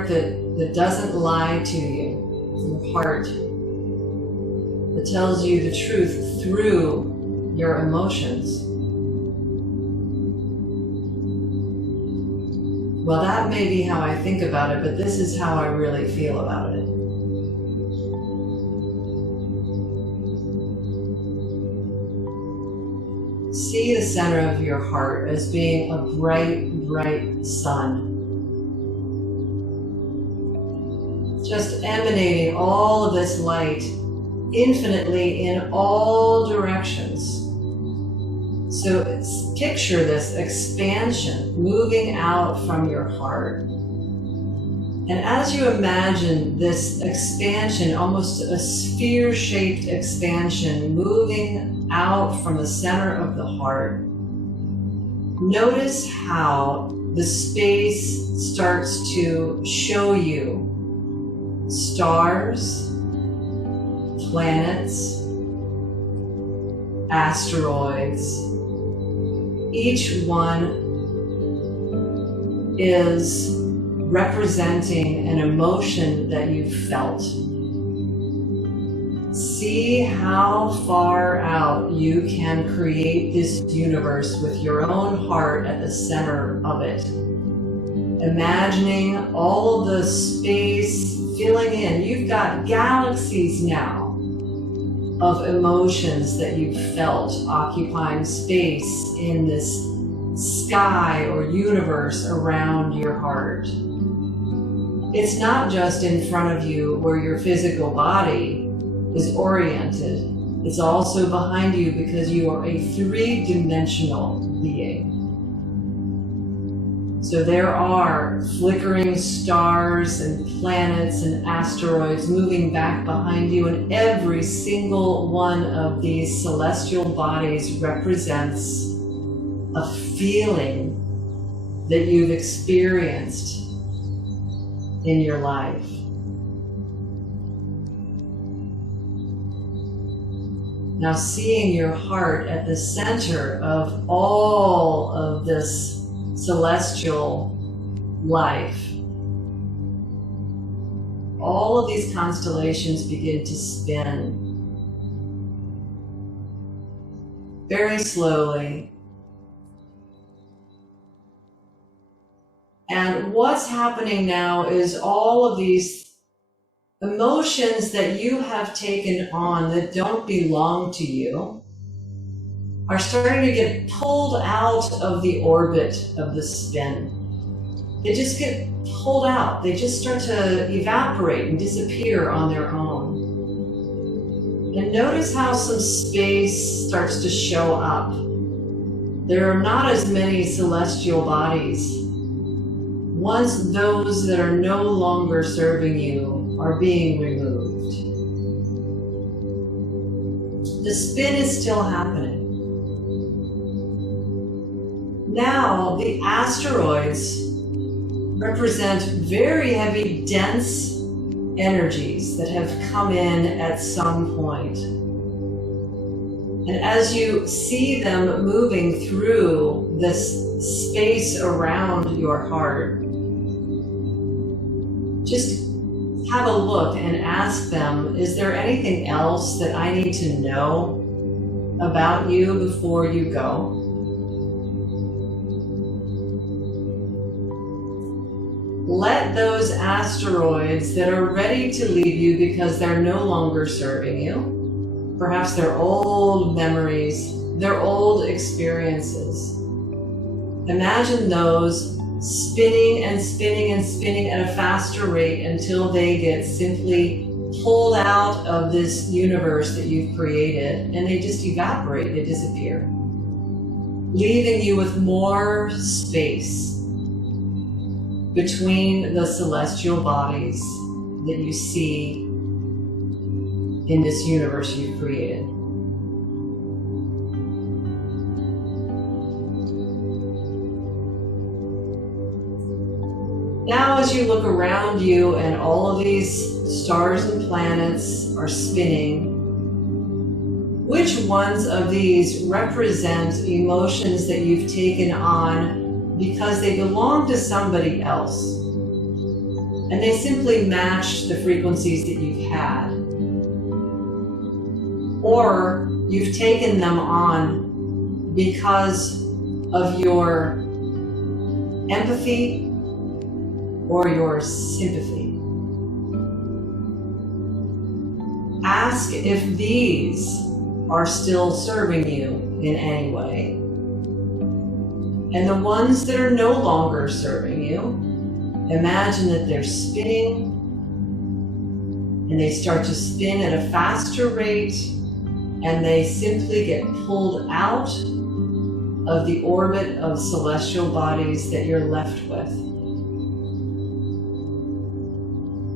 heart that doesn't lie to you, your heart that tells you the truth through your emotions. Well, that may be how I think about it, but this is how I really feel about it. See the center of your heart as being a bright, bright sun. Just emanating all of this light infinitely in all directions. So picture this expansion moving out from your heart. And as you imagine this expansion, almost a sphere-shaped expansion moving out from the center of the heart, notice how the space starts to show you stars, planets, asteroids. Each one is representing an emotion that you felt. See how far out you can create this universe with your own heart at the center of it. Imagining all the space filling in. You've got galaxies now of emotions that you've felt occupying space in this sky or universe around your heart. It's not just in front of you where your physical body is oriented. It's also behind you because you are a three-dimensional being. So there are flickering stars and planets and asteroids moving back behind you, and every single one of these celestial bodies represents a feeling that you've experienced in your life. Now, seeing your heart at the center of all of this celestial life, all of these constellations begin to spin very slowly. And what's happening now is all of these emotions that you have taken on that don't belong to you are starting to get pulled out of the orbit of the spin. They just get pulled out. They just start to evaporate and disappear on their own. And notice how some space starts to show up. There are not as many celestial bodies. Once those that are no longer serving you are being removed. The spin is still happening. Now, the asteroids represent very heavy, dense energies that have come in at some point. And as you see them moving through this space around your heart, just have a look and ask them, is there anything else that I need to know about you before you go? Let those asteroids that are ready to leave you because they're no longer serving you, perhaps they're old memories, they're old experiences. Imagine those spinning and spinning and spinning at a faster rate until they get simply pulled out of this universe that you've created, and they just evaporate, they disappear, leaving you with more space between the celestial bodies that you see in this universe you've created. Now, as you look around you and all of these stars and planets are spinning, which ones of these represent emotions that you've taken on because they belong to somebody else? and they simply match the frequencies that you've had. Or you've taken them on because of your empathy or your sympathy. Ask if these are still serving you in any way. And the ones that are no longer serving you, imagine that they're spinning, and they start to spin at a faster rate, and they simply get pulled out of the orbit of celestial bodies that you're left with.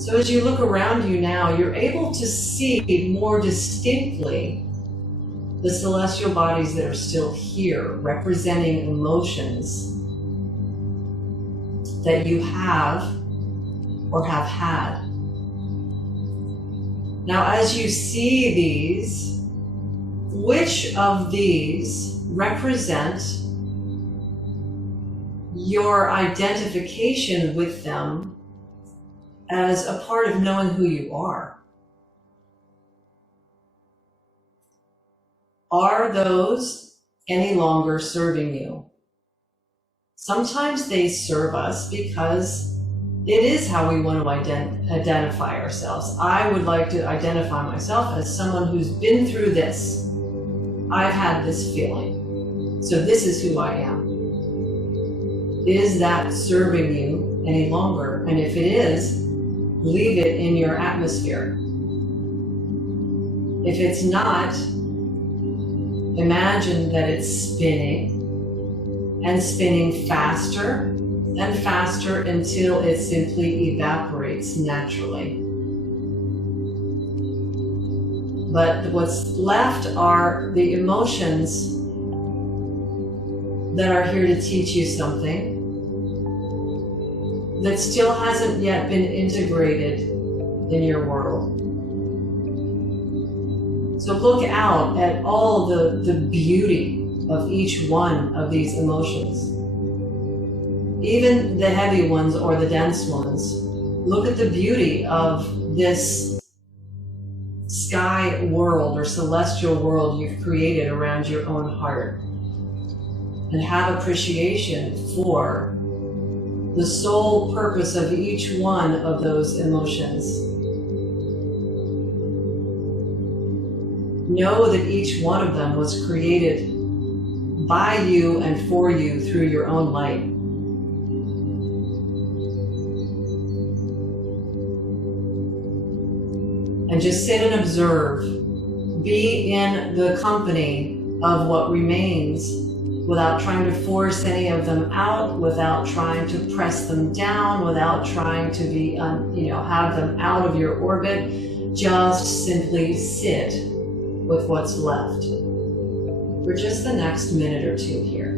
So as you look around you now, you're able to see more distinctly the celestial bodies that are still here, representing emotions that you have or have had. Now, as you see these, which of these represent your identification with them as a part of knowing who you are? Are those any longer serving you? Sometimes they serve us because it is how we want to identify ourselves. I would like to identify myself as someone who's been through this. I've had this feeling, so this is who I am. Is that serving you any longer? And if it is, leave it in your atmosphere. If it's not, imagine that it's spinning and spinning faster and faster until it simply evaporates naturally. But what's left are the emotions that are here to teach you something that still hasn't yet been integrated in your world. So look out at all the beauty of each one of these emotions. Even the heavy ones or the dense ones. Look at the beauty of this sky world or celestial world you've created around your own heart. And have appreciation for the sole purpose of each one of those emotions. Know that each one of them was created by you and for you through your own light. And just sit and observe. Be in the company of what remains without trying to force any of them out, without trying to press them down, without trying to be, have them out of your orbit. Just simply sit with what's left for just the next minute or two here.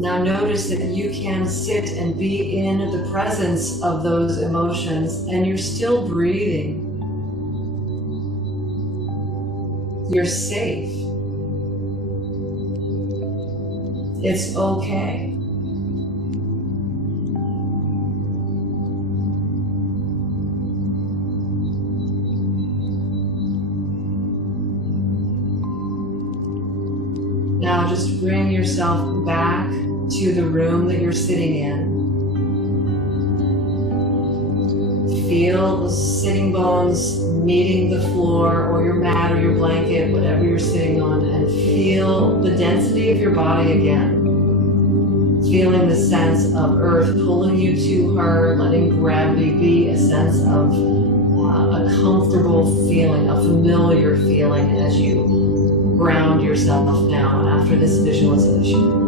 Now notice that you can sit and be in the presence of those emotions and you're still breathing. You're safe. It's okay. Now just bring yourself back to the room that you're sitting in. Feel the sitting bones meeting the floor or your mat or your blanket, whatever you're sitting on, and feel the density of your body again. Feeling the sense of earth pulling you to her, letting gravity be a sense of a comfortable feeling, a familiar feeling as you ground yourself now after this visualization.